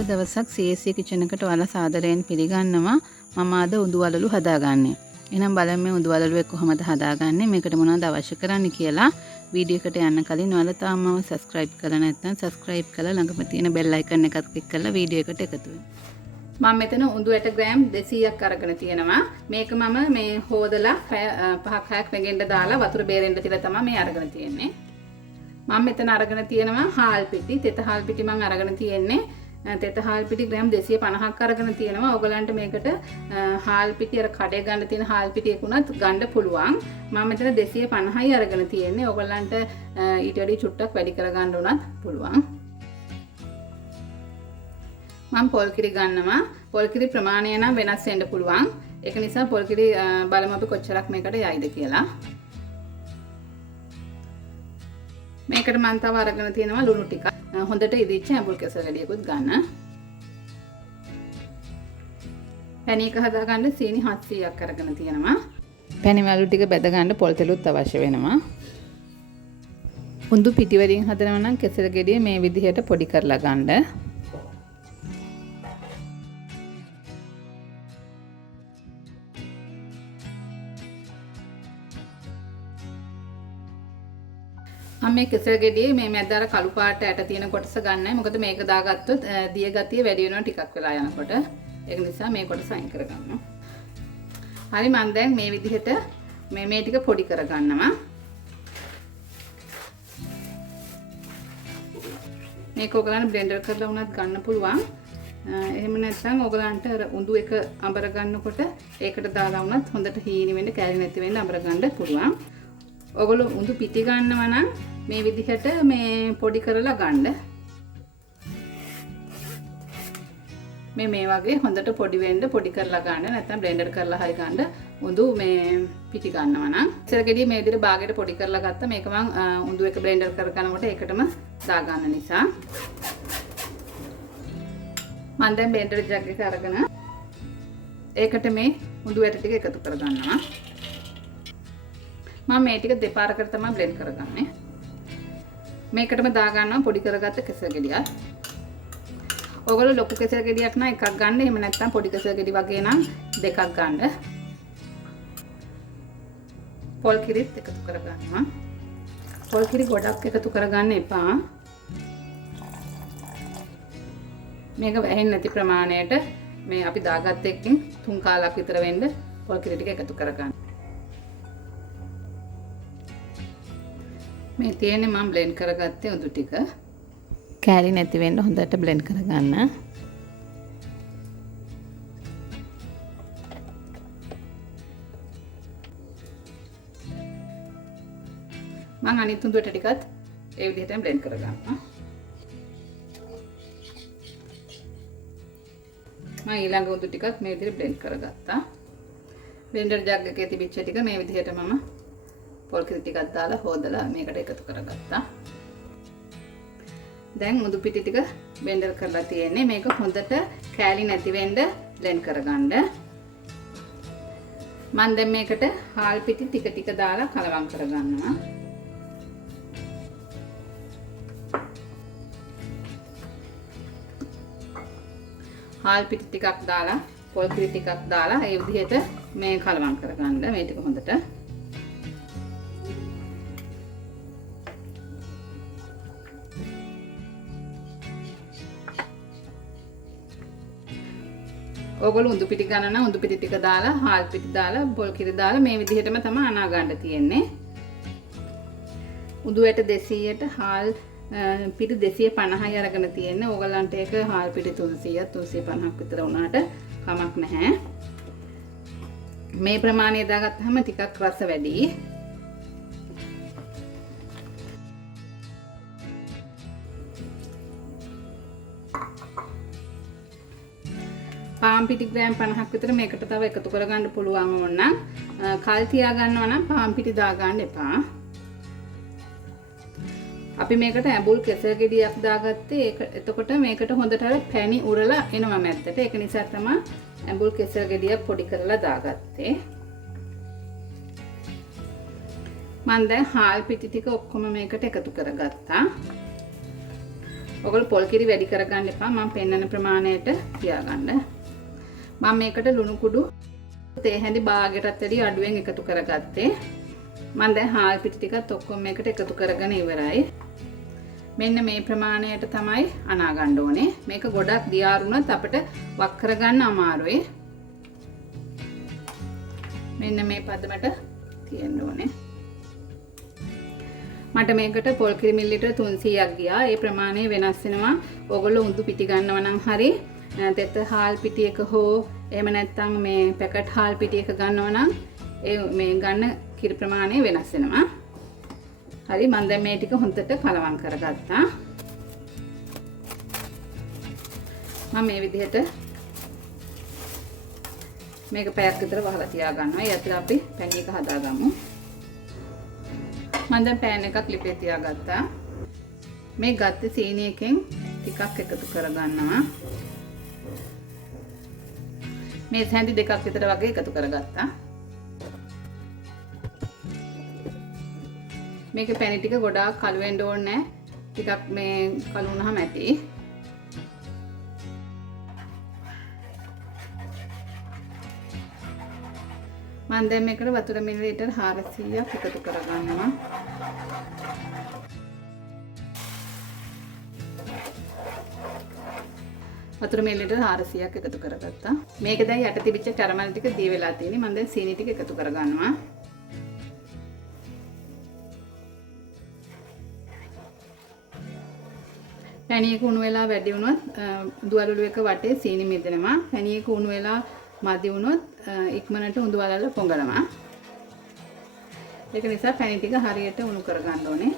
සුබ දවසක් CSC kitchen එකට ඔයාලා සාදරයෙන් පිළිගන්නවා. මම අද උඳු වලලු හදාගන්නේ. එහෙනම් බලන්න මේ උඳු වලලු කොහොමද හදාගන්නේ, මේකට මොනවද අවශ්‍ය කරන්නේ කියලා. වීඩියෝ එකට යන්න කලින් ඔයාලා තාම මම subscribe කරලා නැත්නම් subscribe කරලා ළඟම තියෙන bell icon එකත් click කරලා වීඩියෝ එකට එකතු වෙන්න. මම මෙතන උඳු 8 ග්‍රෑම් 200ක් අරගෙන තියෙනවා. මේක මම මේ හොදලා 5-6ක් වෙගෙන්න දාලා වතුර බේරෙන්න තියලා තමයි මේ අරගෙන තියෙන්නේ. මම මෙතන අරගෙන තියෙනවා හාල් පිටි, තෙත හාල් පිටි මම අරගෙන තියෙන්නේ. තෙත හාල් පිටි ග්‍රෑම් 250ක් අරගෙන තියෙනවා. ඔයගලන්ට මේකට හාල් පිටි අර කඩේ ගන්න තියෙන හාල් පිටියක් උනත් ගන්න පුළුවන්. මම මෙතන 250යි අරගෙන තියෙන්නේ. ඔයගලන්ට ඊට වඩා චුට්ටක් වැඩි කරගන්න උනත් පුළුවන්. මම පොල් කිරි ගන්නවා. පොල් කිරි ප්‍රමාණය නම් වෙනස් වෙන්න පුළුවන්. ඒක නිසා පොල් කිරි බලමු අපි කොච්චරක් මේකට යයිද කියලා. මේකට මම තව අරගෙන තියෙනවා ලුණු ටික. හොඳට ඉදිච්ච ඇඹුල් කෙසෙල් ගෙඩියකුත් ගන්න. පැණි එක හදාගන්න සීනි 700ක් අරගෙන තියෙනවා. පැණි වලු ටික බෙද ගන්න පොල් තෙලුත් අවශ්‍ය වෙනවා. උඳු පිටි වලින් හදනවා නම් කෙසෙල් ගෙඩිය මේ විදිහට පොඩි කරලා ගන්න. මම මේ කෙසෙල් ගෙඩියේ මේ මැද අර කළු පාට ඇට තියෙන කොටස ගන්නයි. මොකද මේක දාගත්තොත් දිය ගතිය වැඩි වෙනවා ටිකක් වෙලා යනකොට. ඒක නිසා මේ කොටස අයින් කරගන්නවා. හරි, මම දැන් මේ විදිහට මේ ටික පොඩි කරගන්නවා. මේක ඔයගලන්ට බ්ලෙන්ඩර් කරලා වුණත් ගන්න පුළුවන්. එහෙම නැත්නම් ඔයගලන්ට අර උඳු එක අඹර ගන්නකොට ඒකට දාලා වුණත් හොඳට හීනි වෙන්න, කැලි නැති වෙන්න අඹර ගන්න පුළුවන්. ඔයගොල්ලෝ උඳු පිටි ගන්නවා නම් මේ විදිහට මේ පොඩි කරලා ගන්න. මේ වගේ හොඳට පොඩි වෙන්න පොඩි කරලා ගන්න. නැත්නම් බ්ලෙන්ඩර් කරලා හරි ගන්න. උඳු මේ පිටි ගන්නවා නම් කෙසෙල් ගෙඩිය මේ විදිහට භාගයට පොඩි කරලා ගත්තා. මේක මම උඳු එක බ්ලෙන්ඩර් කරනකොට ඒකටම දා ගන්න නිසා. මම දැන් බ්ලෙන්ඩර් ජග් එක අරගෙන ඒකට මේ උඳු ඇට ටික එකතු කර ගන්නවා. මම මේ ටික දෙපාරකට තමයි බ්ලෙන්ඩ් කරගන්නේ. මේකටම දා ගන්නවා පොඩි කරගත්ත කෙසෙල් ගෙඩියක්. ඔයගොල්ලෝ ලොකු කෙසෙල් ගෙඩියක් නම් එකක් ගන්න. එහෙම නැත්නම් පොඩි කෙසෙල් ගෙඩි වගේ නම් දෙකක් ගන්න. පොල් කිරිත් එකතු කරගන්නවා. පොල් කිරි ගොඩක් එකතු කරගන්න එපා. මේක වැහෙන්නේ නැති ප්‍රමාණයට මේ අපි දාගත්ත එකකින් 3 කාලක් විතර වෙන්න පොල් කිරි ටික එකතු කරගන්න. මේ තියෙන්නේ මම බ්ලෙන්ඩ් කරගත්තේ උඳු ටික. කැලි නැති වෙන්න හොඳට බ්ලෙන්ඩ් කරගන්න. මම අනිත් උඳුට ටිකත් ඒ විදිහටම බ්ලෙන්ඩ් කරගන්නවා. මම ඊළඟ උඳු ටිකත් මේ විදිහට බ්ලෙන්ඩ් කරගත්තා. බ්ලෙන්ඩර් ජග් එකේ තිබිච්ච ටික මේ විදිහට මම පොල් කිරි ටිකක් දාලා හොදලා මේකට එකතු කරගත්තා. දැන් මුදු පිටි ටික බ්ලෙන්ඩර් කරලා තියෙන්නේ. මේක හොඳට කැලි නැති වෙන්න බ්ලෙන්ඩ් කරගන්න. මම දැන් මේකට හාල් පිටි ටික ටික දාලා කලවම් කරගන්නවා. හාල් පිටි ටිකක් දාලා පොල් කිරි ටිකක් දාලා ඒ විදිහට මේ කලවම් කරගන්න මේ ටික හොඳට. ඔයගොල්ලෝ උඳු පිටි ගන්න නම් උඳු පිටි ටික දාලා හාල් පිටි දාලා පොල් කිරි දාලා මේ විදිහටම තමයි අනා ගන්න තියෙන්නේ. උඳු ඇට 200ට හාල් පිටි 250යි අරගෙන තියෙන්නේ. ඔයගලන්ට ඒක හාල් පිටි 300ක් 350ක් විතර වුණාට කමක් නැහැ. මේ ප්‍රමාණය දාගත්තාම ටිකක් රස වැඩි. පාන් පිටි ග්‍රෑම් 50ක් විතර මේකට තව එකතු කරගන්න පුළුවන් ඕනනම් කල් තියා ගන්නවා නම් පාන් පිටි දා ගන්න එපා. අපි මේකට ඇඹුල් කෙසෙල් ගෙඩියක් දාගත්තේ. එතකොට මේකට හොඳට පැණි උරලා එනවා මැද්දට. ඒක නිසා තමයි ඇඹුල් කෙසෙල් ගෙඩියක් පොඩි කරලා දාගත්තේ. මම දැන් හාල් පිටි ටික ඔක්කොම මේකට එකතු කරගත්තා. ඔයගොල්ලෝ පොල් කිරි වැඩි කරගන්න එපා. මම පෙන්නන ප්‍රමාණයට තියාගන්න. මම මේකට ලුණු කුඩු තේ හැඳි භාගයටත් වැඩි අඩුවෙන් එකතු කරගත්තේ. මම දැන් හාල් පිටි ටිකත් ඔක්කොම මේකට එකතු කරගෙන ඉවරයි. මෙන්න මේ ප්‍රමාණයට තමයි අනා ගන්න ඕනේ. මේක ගොඩක් දියාරුණත් අපිට වක් කරගන්න අමාරුයි. මෙන්න මේ පදමට තියෙන්න ඕනේ. මට මේකට පොල් කිරි මිලිලිටර 300ක් ගියා. ඒ ප්‍රමාණය වෙනස් වෙනවා. ඕගොල්ලෝ උඳු පිටි ගන්නවා නම් හරි තෙත හාල් පිටි එක හෝ එහෙම නැත්නම් මේ පැකට් හාල් පිටි එක ගන්නවා නම් ඒ මේ ගන්න කිරි ප්‍රමාණය වෙනස් වෙනවා. හරි මම දැන් මේ ටික හොඳට කලවම් කරගත්තා. මම මේ විදිහට මේක පැයක් විතර වහලා තියා ගන්නවා. ඒ අතර අපි පැණි එක හදාගමු. මම දැන් පෑන් එකක් ලිපේ තියාගත්තා. මේ ගත්ත සීනි එකෙන් ටිකක් එකතු කරගන්නවා. මේ හැඳි දෙකක් විතර වගේ එකතු කරගත්තා. මේකේ පැණි ටික ගොඩාක් කළු වෙන්න ඕනේ නැහැ. ටිකක් මේ කළු වුණාම ඇති. මම දැන් මේකට වතුර මිලිලිටර් 400ක් එකතු කරගන්නවා. වතුර මිලිලිටර් 400ක් එකතු කරගත්තා. මේක දැන් යට තිබිච්ච කැරමල් ටික දී වෙලා තියෙන්නේ. මම දැන් සීනි ටික එකතු කරගන්නවා. පැණි එක උණු වෙලා වැඩි වුණොත් උඳුවලුළු එක වටේ සීනි මිදෙනවා. පැණි එක උණු වෙලා මදි වුණොත් ඉක්මනට උඳුවලල්ල පොඟනවා. ඒක නිසා පැණි ටික හරියට උණු කරගන්න ඕනේ.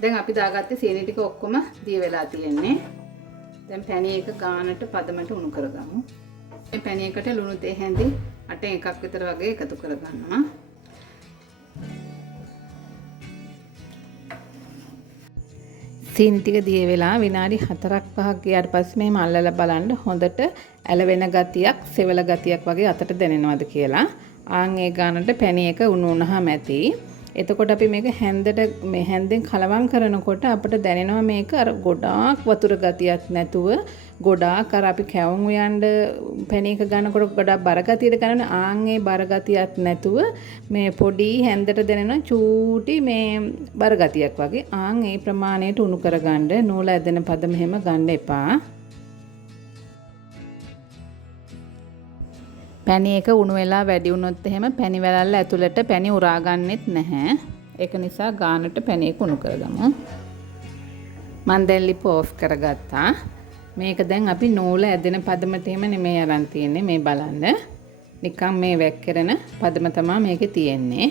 දැන් අපි දාගත්තේ සීනි ටික ඔක්කොම දී වෙලා තියෙන්නේ. දැන් පැණි එක ගානට පදමට උණු කරගමු. මේ පැණි එකට ලුණු තේ හැඳි 8 එකක් විතර වගේ එකතු කරගන්නවා. සීනි ටික දිය වෙලා විනාඩි 4-5ක් ගියාට පස්සේ මේ මල්ලලා බලන්න හොඳට ඇලවෙන ගතියක්, සෙවල ගතියක් වගේ අතට දැනෙනවද කියලා. ආන් ඒ ගානට පැණි එක උණු වුණාම ඇති. එතකොට අපි මේක හැන්දෙන් කලවම් කරනකොට අපිට දැනෙනවා මේක අර ගොඩාක් වතුර ගතියක් නැතුව ගොඩාක් අර අපි කැවුම් යන්න පැණි එක ගන්නකොට ගොඩාක් බර ගතියට ගන්න ආන් ඒ බර ගතියක් නැතුව මේ පොඩි හැන්දට දැනෙන චූටි මේ බර ගතියක් වගේ ආන් ඒ ප්‍රමාණයට උණු කරගන්න නූල ඇදෙන පද මෙහෙම ගන්න එපා. පැණි එක උණු වෙලා වැඩි වුණොත් එහෙම පැණි වැලල්ල ඇතුළට පැණි උරා ගන්නෙත් නැහැ. ඒක නිසා ගානට පැණි එක උණු කරගමු. මම දැන් ලිප ඕෆ් කරගත්තා. මේක දැන් අපි නූල ඇදෙන පදමට එහෙම නෙමෙයි අරන් තියෙන්නේ. මේ බලන්න. නිකන් මේ වැක්කිරෙන පදම තමයි මේකේ තියෙන්නේ.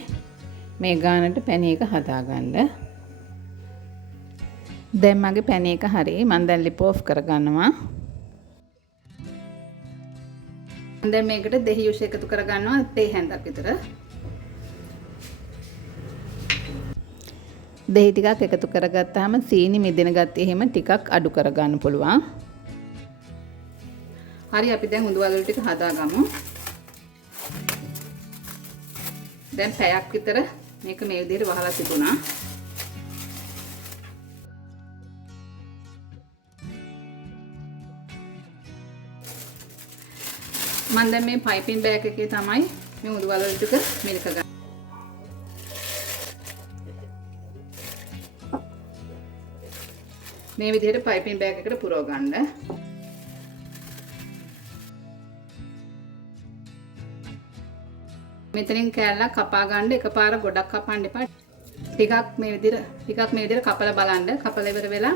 මේ ගානට පැණි එක හදාගන්න. දැන් මගේ පැණි එක හරි. මම දැන් ලිප ඕෆ් කරගන්නවා. දැන් මේකට දෙහි යුෂ එකතු කරගන්නවා තේ හැන්දක් විතර. දෙහි ටිකක් එකතු කරගත්තාම සීනි මිදෙන ගතිය එහෙම ටිකක් අඩු කරගන්න පුළුවන්. හරි අපි දැන් උඳුවලු ටික හදාගමු. දැන් පැයක් විතර මේක මේ විදිහට වහලා තිබුණා. මම දැන් මේ පයිපින් බෑග් එකේ තමයි මේ උඳුවලු ටික මිල්ක ගන්න. මේ විදිහට පයිපින් බෑග් එකට පුරව ගන්න. මෙතනින් කෑල්ලක් කපා ගන්න එකපාර ගොඩක් කපන්න එපා. ටිකක් මේ විදිහට කපලා බලන්න. කපලා ඉවර වෙලා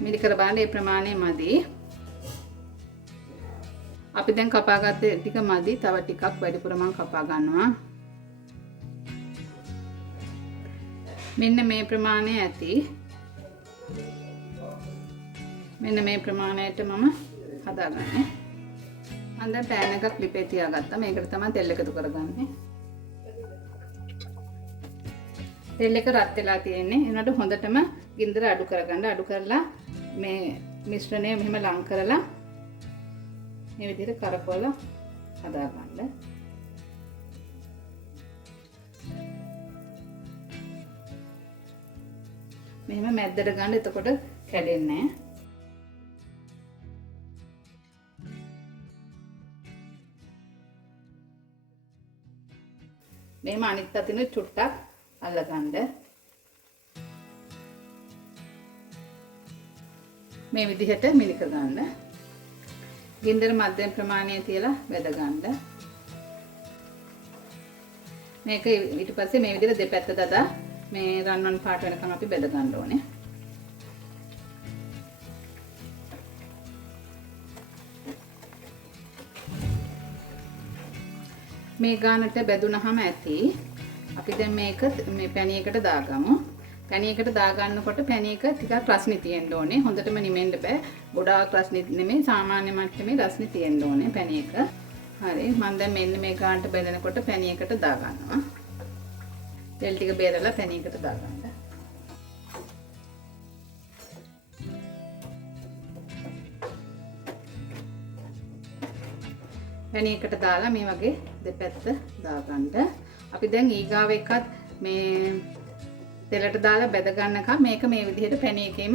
මිලි කර බලන්න මේ ප්‍රමාණය මදි. අපි දැන් කපාගත්ත ටික මදි. තව ටිකක් වැඩිපුර මම කපා ගන්නවා. මෙන්න මේ ප්‍රමාණය ඇති. මෙන්න මේ ප්‍රමාණයට මම හදාගන්නේ. මම දැන් පෑන් එකක් ලිපේ තියාගත්තා. මේකට තමයි තෙල් එකතු කරගන්නේ. තෙල් එක රත් වෙලා තියෙන්නේ. ඒනට හොඳටම ගින්දර අඩු කරගන්න. අඩු කරලා මේ මිශ්‍රණය මෙහෙම ලං කරලා මේ විදිහට කරකවලා හදාගන්න. මෙහෙම මැද්දට ගන්න. එතකොට කැඩෙන්නේ නැහැ. මෙහෙම අනිත් අතින් චුට්ටක් අල්ලගන්න. මේ විදිහට මිලික ගන්න. ගින්දර මධ්‍යම ප්‍රමාණය තියලා වැද ගන්න. මේක ඊට පස්සේ මේ විදිහට දෙපැත්ත දදා මේ රන්වන් පාට වෙනකන් අපි බෙද ගන්න ඕනේ. මේ ගානට බෙදුනහම ඇති. අපි දැන් මේක මේ පැණියකට දාගමු. පැණියකට දාගන්නකොට පැණියක ටිකක් රස්නි තියෙන්න ඕනේ. හොඳටම නිමෙන්න බෑ. ගොඩාක් රස්නි නෙමෙයි සාමාන්‍ය මට්ටමේ රස්නි තියෙන්න ඕනේ පැණියක. හරි මම දැන් මෙන්න මේ ගානට බෙදනකොට පැණියකට දාගන්නවා. තෙල් ටික බේරලා පැණියකට දාගන්න. පැණියකට දාලා මේ වගේ දෙපැත්ත දාගන්න. අපි දැන් ඊගාව එකත් මේ තෙලට දාලා බෙද ගන්නකම් මේක මේ විදිහට පැණියකේම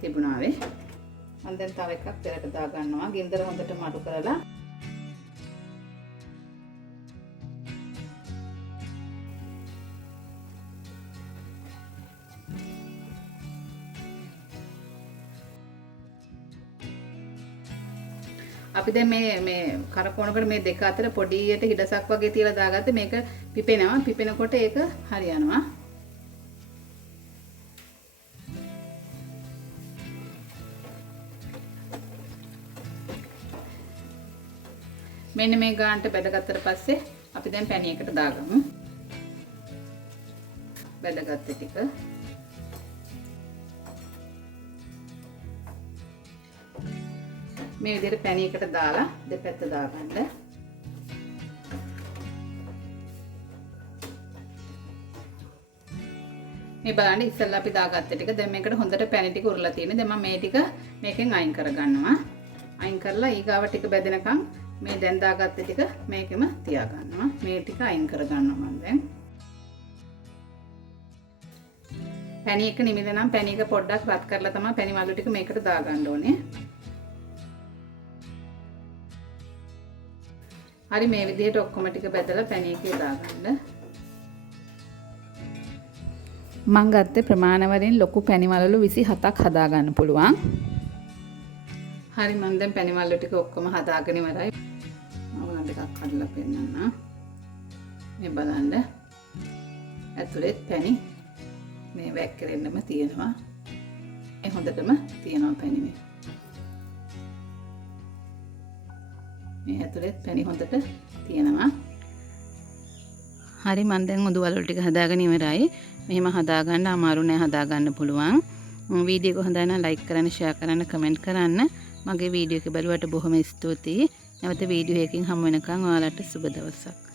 තිබුණා වේ. මම දැන් තව එකක් තෙලට දා ගන්නවා. ගින්දර හොඳට මඩු කරලා අපි දැන් මේ කරකවනකොට මේ දෙක අතර පොඩියට හිඩසක් වගේ තියලා දාගත්ත මේක පිපෙනවා. පිපෙනකොට ඒක හරියනවා. මෙන්න මේ ගානට බෙදගත්තට පස්සේ අපි දැන් පැණියකට දාගමු. බෙදගත්ත ටික මේ විදිහට පැණියකට දාලා දෙපැත්ත දාගන්න. මේ බලන්න ඉස්සෙල්ලා අපි දාගත්ත ටික දැන් මේකට හොඳට පැණි ටික උරලා තියෙනවා. දැන් මම මේ ටික මේකෙන් අයින් කරගන්නවා. අයින් කරලා ඊගාව ටික බෙදෙනකම් මේ දැන් දාගත්ත ටික මේකෙම තියාගන්නවා. මේ ටික අයින් කරගන්නවා මම දැන්. පැණි එක නිමිද නම් පැණි එක පොඩ්ඩක් රත් කරලා තමයි පැණි මල්ලු ටික මේකට දාගන්න ඕනේ. හරි මේ විදිහට ඔක්කොම ටික බෙදලා පැණි එකේ දාගන්න. මම ගත්තේ ප්‍රමාණ වලින් ලොකු පැණි මලලු 27ක් හදා ගන්න පුළුවන්. හරි මම දැන් පැණි මලලු ටික ඔක්කොම හදාගෙන ඉවරයි. මම ටිකක් කඩලා පෙන්නන්න. මේ බලන්න. ඇතුලේ පැණි මේ වැක්කිරෙන්නම තියෙනවා. මේ හොඳටම තියෙනවා පැණි මේ. මේ ඇතුලේ පැණි හොඳට තියෙනවා. හරි මම දැන් උඳු වලලු ටික හදාගෙන ඉවරයි. මෙහෙම හදාගන්න අමාරු නෑ හදාගන්න පුළුවන්. වීඩියෝ එක හොඳයි නම් ලයික් කරන්න, ෂෙයා කරන්න, කමෙන්ට් කරන්න. මගේ වීඩියෝ එක බලුවට බොහොම ස්තුතියි. නැවත වීඩියෝ එකකින් හමු වෙනකන් ඔයාලට සුබ දවසක්.